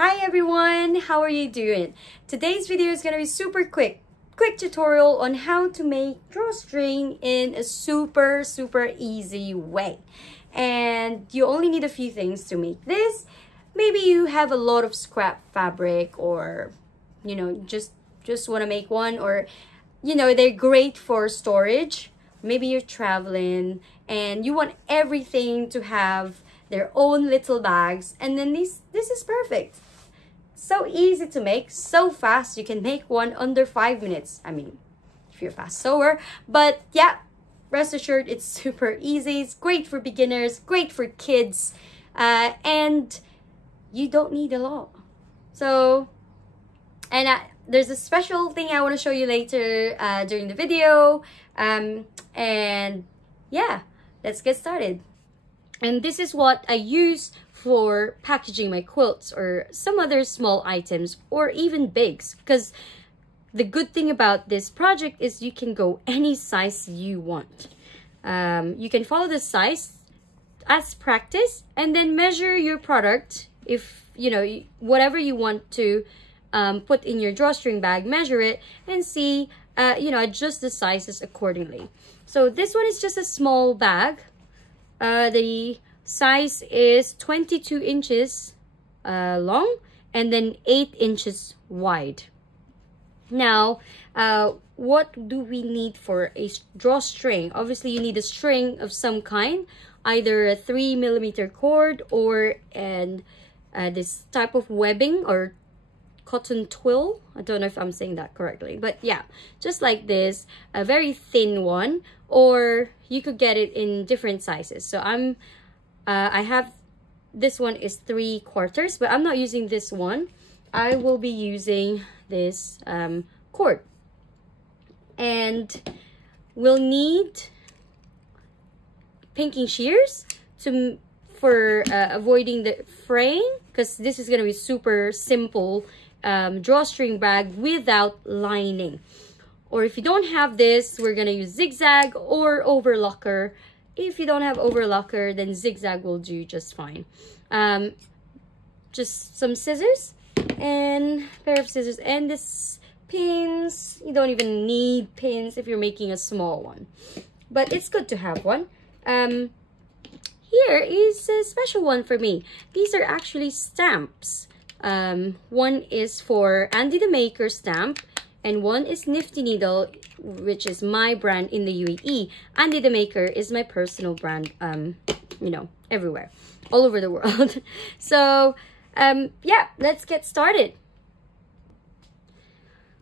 Hi everyone, how are you doing? Today's video is gonna be super quick tutorial on how to make drawstring in a super easy way. And you only need a few things to make this. Maybe you have a lot of scrap fabric, or you know, just want to make one, or you know, they're great for storage. Maybe you're traveling and you want everything to have their own little bags, and then this is perfect. So easy to make, so fast. You can make one under 5 minutes. I mean, if you're a fast sewer. But yeah, rest assured, it's super easy. It's great for beginners, great for kids, and you don't need a lot. So, and there's a special thing I want to show you later during the video. And yeah, let's get started. And this is what I use for packaging my quilts or some other small items, or even bigs, because the good thing about this project is you can go any size you want. You can follow the size as practice and then measure your product. If you know whatever you want to put in your drawstring bag, measure it and see, you know, adjust the sizes accordingly. So this one is just a small bag. The size is 22 inches long and then 8 inches wide. Now, what do we need for a drawstring? Obviously, you need a string of some kind, either a 3mm cord or this type of webbing or cotton twill. I don't know if I'm saying that correctly, but yeah, just like this, a very thin one, or you could get it in different sizes. So I have, this one is 3/4, but I'm not using this one. I will be using this cord. And we'll need pinking shears for avoiding the fraying, because this is going to be super simple drawstring bag without lining. Or if you don't have this, we're gonna use zigzag or overlocker. If you don't have overlocker, then zigzag will do just fine. Just some scissors and a pair of scissors, and this pins. You don't even need pins if you're making a small one, but it's good to have one. Here is a special one for me. These are actually stamps. One is for Andy the Maker stamp, and one is Nifty Needle, which is my brand in the UAE. Andy the Maker is my personal brand, you know, everywhere, all over the world. So, yeah, let's get started.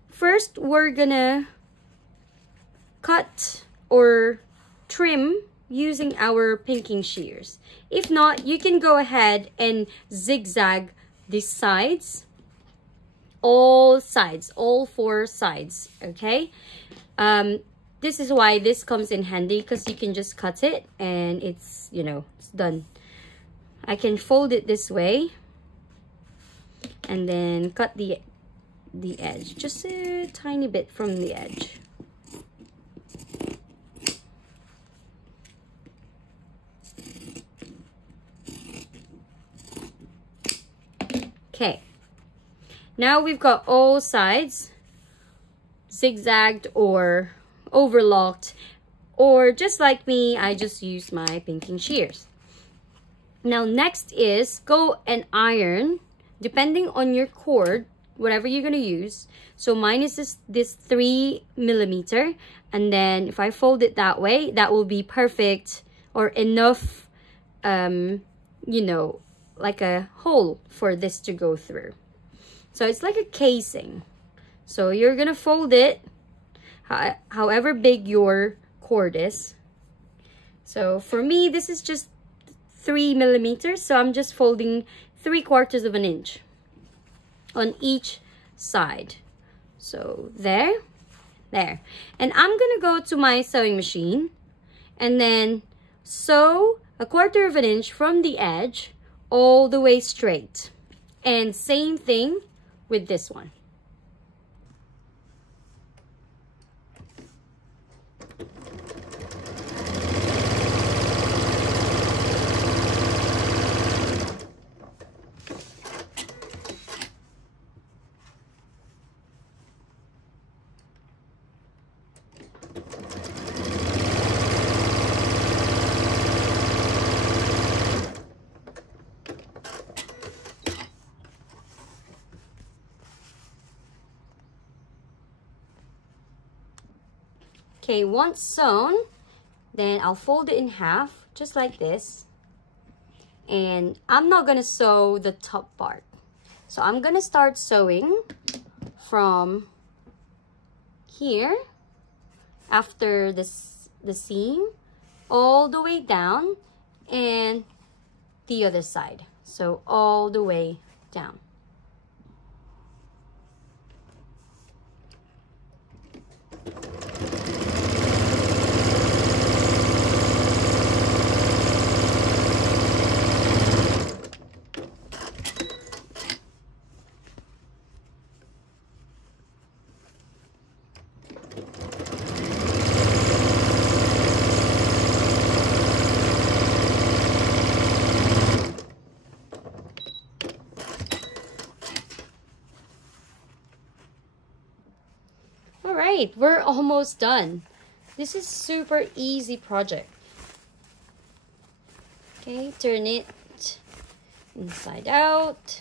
First, we're gonna cut or trim using our pinking shears. If not, you can go ahead and zigzag the sides, all 4 sides, okay? This is why this comes in handy, because you can just cut it and it's, you know, it's done. I can fold it this way and then cut the edge, just a tiny bit from the edge. Okay, now we've got all sides zigzagged or overlocked, or just like me, I just use my pinking shears. Now next is go and iron, depending on your cord, whatever you're gonna use. So mine is this 3mm, and then if I fold it that way, that will be perfect, or enough, you know, like a hole for this to go through. So it's like a casing. So you're gonna fold it however big your cord is. So for me, this is just 3mm, so I'm just folding 3/4 of an inch on each side. So there, and I'm gonna go to my sewing machine and then sew 1/4 of an inch from the edge all the way straight. And same thing with this one. Okay, once sewn, then I'll fold it in half, just like this. And I'm not gonna sew the top part. So I'm gonna start sewing from here, after the seam, all the way down, and the other side. So all the way down. Alright, we're almost done. This is super easy project. Okay, turn it inside out.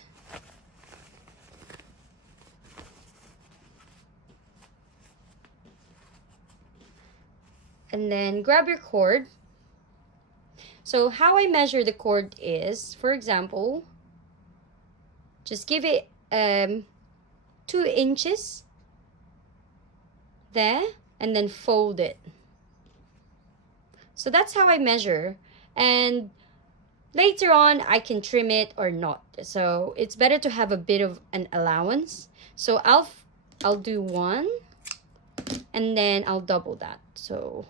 And then grab your cord. So how I measure the cord is, for example, just give it 2 inches there, and then fold it. So that's how I measure, and later on I can trim it or not. So it's better to have a bit of an allowance. So I'll do 1, and then I'll double that. So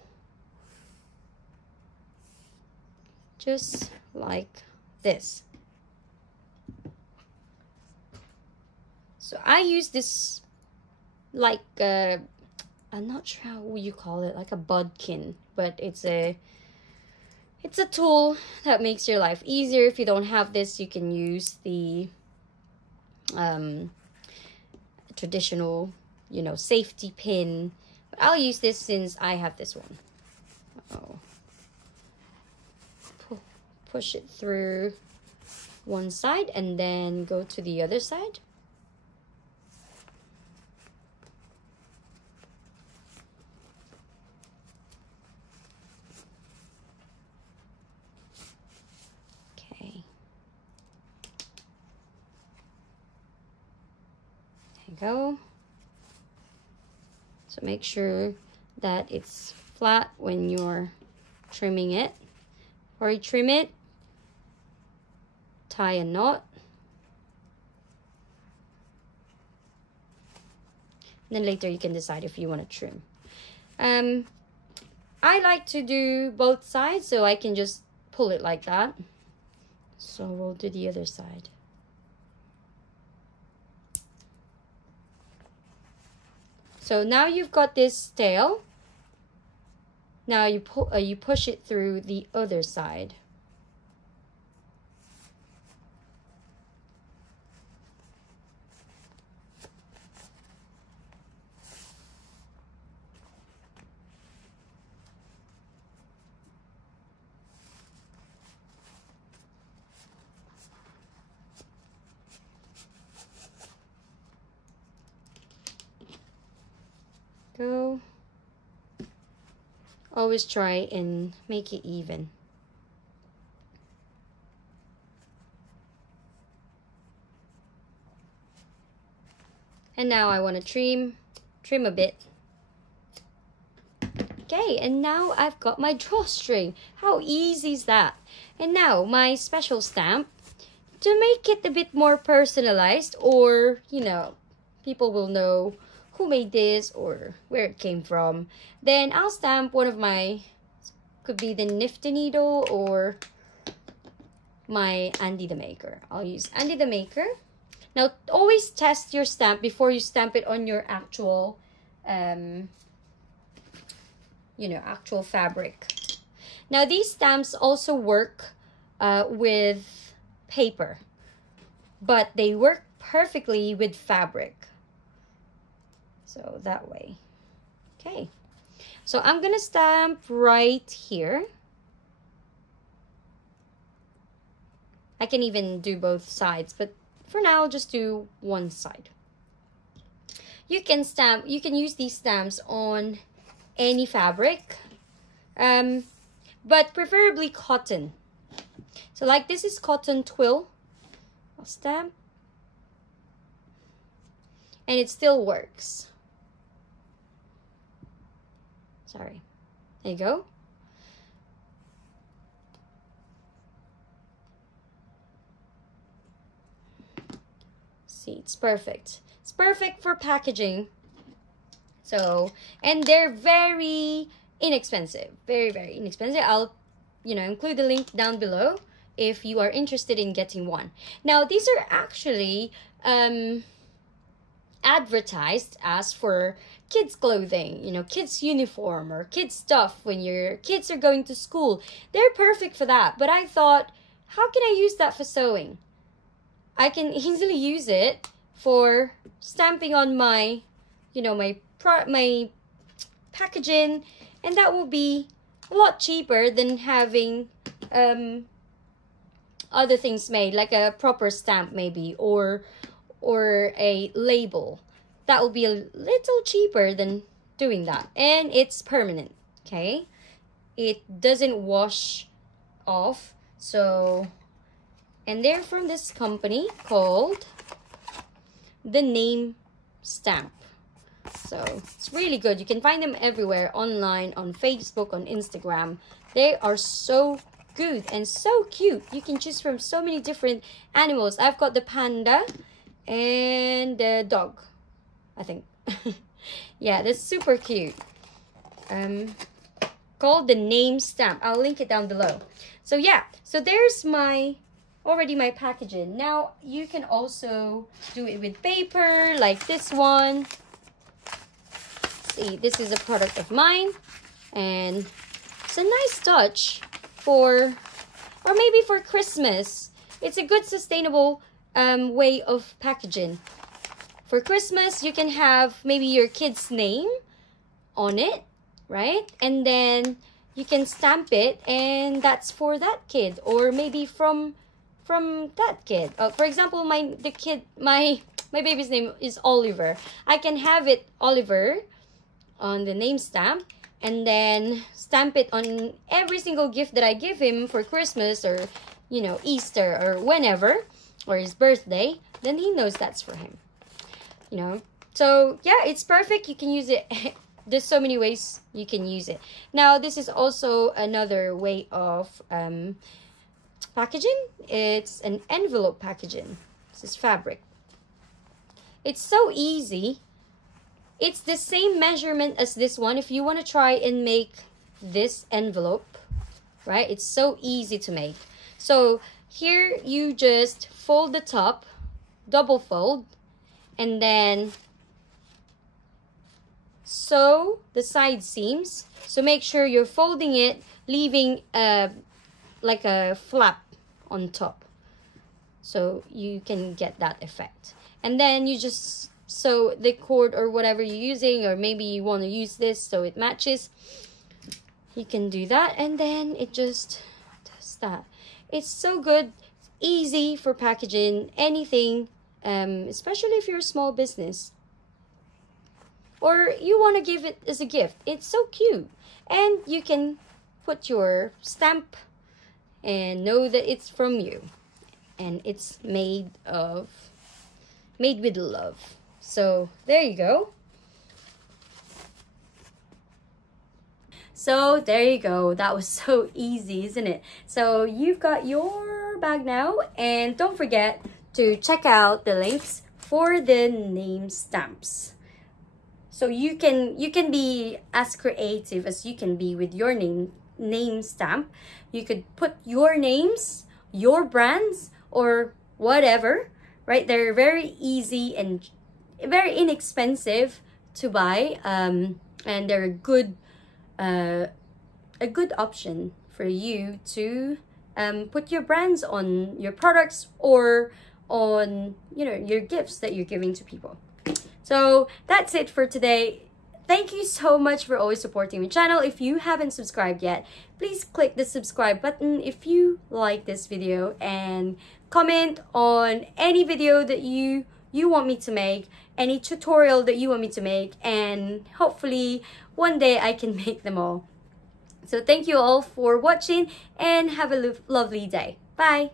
just like this. So I use this like I'm not sure how you call it, like a bodkin, but it's a tool that makes your life easier. If you don't have this, you can use the traditional, you know, safety pin. But I'll use this since I have this one. Push it through one side and then go to the other side. Go. So make sure that it's flat when you're trimming it. Before you trim it, tie a knot. And then later you can decide if you want to trim. I like to do both sides, so I can just pull it like that. So we'll do the other side. So now you've got this tail. Now you push it through the other side. Go. Always try and make it even. And now I want to trim a bit. Okay, and now I've got my drawstring. How easy is that? And now my special stamp, to make it a bit more personalized, or, you know, people will know who made this or where it came from. Then I'll stamp one of my, could be the Nifty Needle or my Andy the Maker. I'll use Andy the Maker. Now always test your stamp before you stamp it on your actual, you know, actual fabric. Now these stamps also work with paper, but they work perfectly with fabric. So that way. Okay. So I'm gonna stamp right here. I can even do both sides, but for now I'll just do one side. You can use these stamps on any fabric, but preferably cotton. So like this is cotton twill. I'll stamp, and it still works. Sorry. There you go. See, it's perfect. It's perfect for packaging. So, and they're very inexpensive. Very, very inexpensive. I'll, include the link down below if you are interested in getting one. Now, these are actually advertised as for kids clothing, kids uniform or kids stuff when your kids are going to school. They're perfect for that. But I thought, how can I use that for sewing? I can easily use it for stamping on my, my packaging, and that will be a lot cheaper than having other things made, like a proper stamp maybe, or a label. That will be a little cheaper than doing that, and it's permanent. Okay, it doesn't wash off. So, and they're from this company called TheNameStamp. So it's really good. You can find them everywhere, online, on Facebook, on Instagram. They are so good and so cute. You can choose from so many different animals. I've got the panda and the dog, I think. Yeah, that's super cute. Called TheNameStamp. I'll link it down below. So yeah, so there's already my packaging. Now you can also do it with paper like this one. See, this is a product of mine, and it's a nice touch or maybe for Christmas. It's a good sustainable way of packaging. For Christmas, you can have maybe your kid's name on it, right? And then you can stamp it, and that's for that kid, or maybe from that kid. For example, my baby's name is Oliver. I can have it Oliver on the name stamp, and then stamp it on every single gift that I give him for Christmas, or Easter, or whenever, or his birthday. Then he knows that's for him. So yeah, it's perfect. You can use it. There's so many ways you can use it. Now, this is also another way of packaging. It's an envelope packaging. This is fabric. It's so easy. It's the same measurement as this one. If you want to try and make this envelope, right? It's so easy to make. So here you just fold the top, double fold, and then sew the side seams. So make sure you're folding it, leaving like a flap on top, so you can get that effect. And then you just sew the cord or whatever you're using, or maybe you want to use this so it matches. You can do that, and then it just does that. It's so good, easy for packaging anything, especially if you're a small business, or you want to give it as a gift. It's so cute, and you can put your stamp and know that it's from you, and it's made with love. So there you go. So there you go. That was so easy, isn't it? So you've got your bag now, and don't forget to check out the links for the name stamps. So you can be as creative as you can be with your name stamp. You could put your names, your brands, or whatever, right? They're very easy and very inexpensive to buy, and they're a good option for you to put your brands on your products, or on your gifts that you're giving to people. So that's it for today. Thank you so much for always supporting my channel. If you haven't subscribed yet, please click the subscribe button if you like this video, and comment on any video that you you want me to make, any tutorial that you want me to make, and hopefully one day I can make them all. So thank you all for watching and have a lovely day. Bye!